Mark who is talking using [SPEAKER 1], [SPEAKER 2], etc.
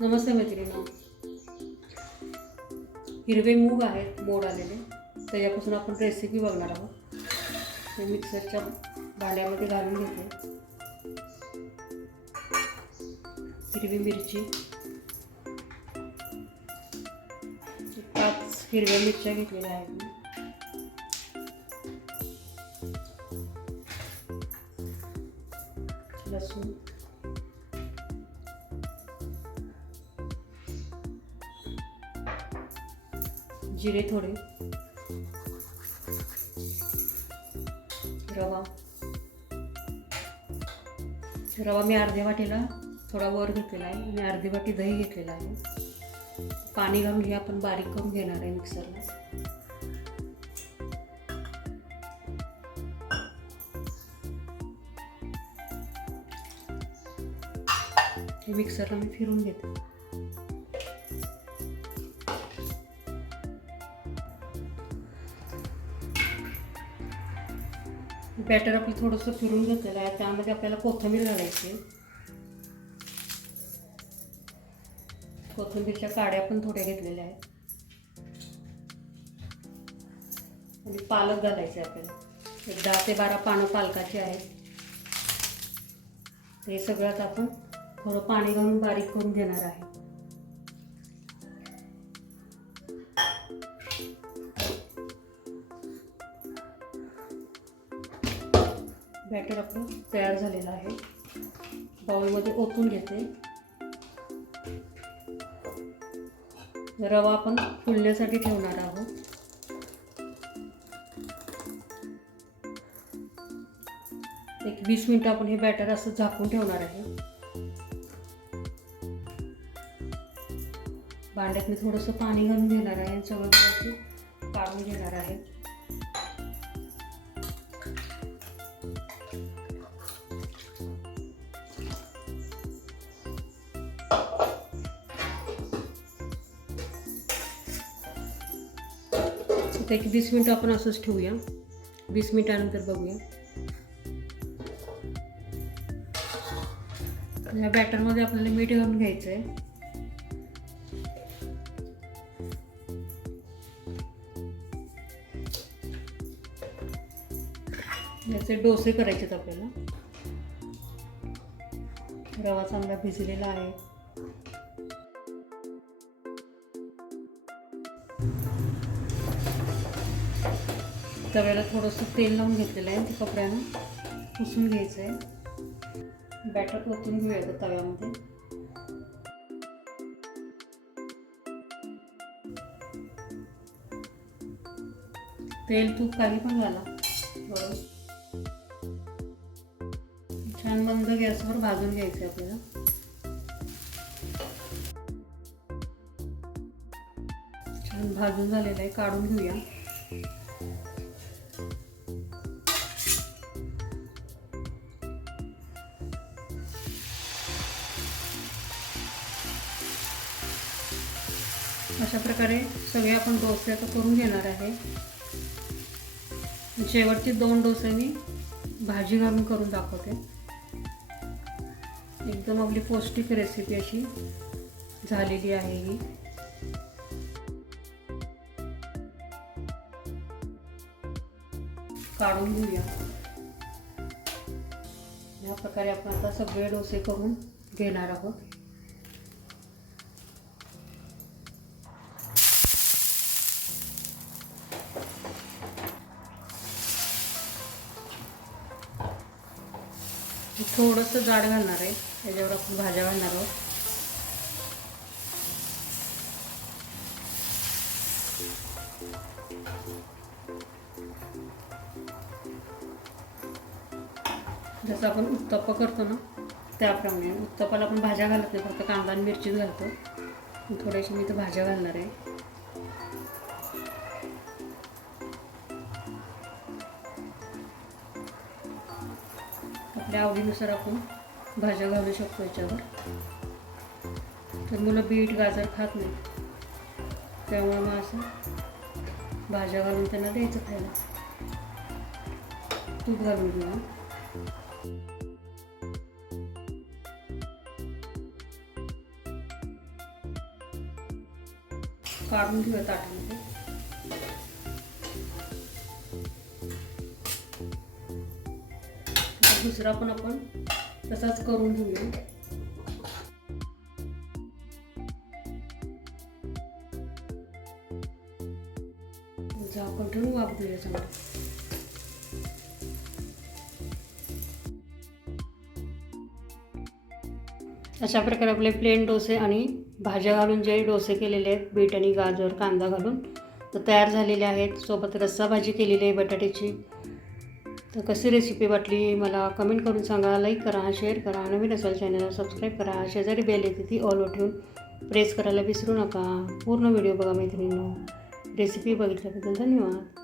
[SPEAKER 1] नमस्ते मैत्रिणी. हिरवे मूग आहेत मोड आलेले. त्याच्यापासून आपण रेसिपी बघणार आहोत. ते मिक्सरच्या भांड्यामध्ये घालून घेते. हिरवी मिरची. पाच हिरव्या मिरच्या घेतलेल्या आहेत मी. लसूण. जिरे थोडे. रवा. रवा मी अर्ध्या वाटीला थोडा वर घेतलेला आहे आणि अर्धी वाटी दही घेतलेला आहे. पाणी घालून हे आपण बारीक करून घेणार आहे मिक्सरला हे मिक्सरला मी फिरून घेते. बॅटर आपलं थोडंसं फिरून घेतलेलं आहे. त्यामध्ये आपल्याला कोथिंबीर घालायची. कोथिंबीरच्या काड्या पण थोड्या घेतलेल्या आहेत. आणि पालक घालायचे आपल्याला. एक दहा ते बारा पानं पालकाची आहेत. हे सगळ्यात आपण थोडं पाणी घालून बारीक करून घेणार आहे. बॅटर आपलं तयार झालेलं आहे. बाउलमध्ये ओतून घेते. रवा आपण फुलण्यासाठी ठेवणार आहोत. एक वीस मिनटं आपण हे बॅटर असं झाकून ठेवणार आहे. भांड्यातनं थोडंसं पाणी घालून घेणार आहे सगळं काढून घेणार आहे. आता एक वीस मिनटं आपण असंच ठेवूया. वीस मिनिटानंतर बघूया. ह्या बॅटरमध्ये आपल्याला मीठ घालून घ्यायचं आहे याचे डोसे करायचेत आपल्याला. रवा चांगला भिजलेला आहे. तव्याला थोडंसं तेल लावून घेतलेलं आहे ते कपड्यानं पुसून घ्यायचं आहे बॅटर ओतून घेऊया त्या तव्यामध्ये. तेल तूप काही पण घाला. बरोबर छान मंद गॅसवर भाजून घ्यायचं आपल्याला. छान भाजून झालेलं आहे काढून घेऊया. अशा प्रकारे सगळे आपण डोसे आता करून घेणार आहे. शेवटचे दोन डोसे मी भाजी घालून करून दाखवते. एकदम आपली पौष्टिक रेसिपी अशी झालेली आहे ही. काढून घेऊया. या प्रकारे आपण आता सगळे डोसे करून घेणार आहोत. थोडंसं जाड घालणार आहे. त्याच्यावर आपण भाज्या घालणार आहोत. जसं आपण उत्तप्प करतो ना त्याप्रमाणे. उत्तप्पाला आपण भाज्या घालत नाही फक्त कांदा आणि मिरचीच घालतो. थोड्याशी मी तर भाज्या घालणार आहे. आपल्या आवडीनुसार आपण भाज्या घालू शकतो याच्यावर. तर मुलं बीट गाजर खात नाही त्यामुळे मग असं भाज्या घालून त्यांना द्यायचं खायला. तूप घालून घेऊया काढून घेऊया ताटामध्ये दुसरा पण आपण तसाच करून घेऊया. झाकण ठेवून वाफ देऊया चांगलं अशा प्रकारे आपले प्लेन डोसे आणि भाज्या घालून जे डोसे केलेले आहेत बीट आणि गाजर कांदा घालून तर तयार झालेले आहेत. सोबत रस्सा भाजी केलेली आहे बटाट्याची. तर कशी रेसिपी वाटली मला कमेंट करून सांगा लाईक करा शेअर करा नवीन असेल चॅनलला सबस्क्राईब करा शेजारी बेल येते ती ऑल ठेवून प्रेस करायला विसरू नका. पूर्ण व्हिडिओ बघा मैत्रिणींनो. रेसिपी बघितल्याबद्दल धन्यवाद.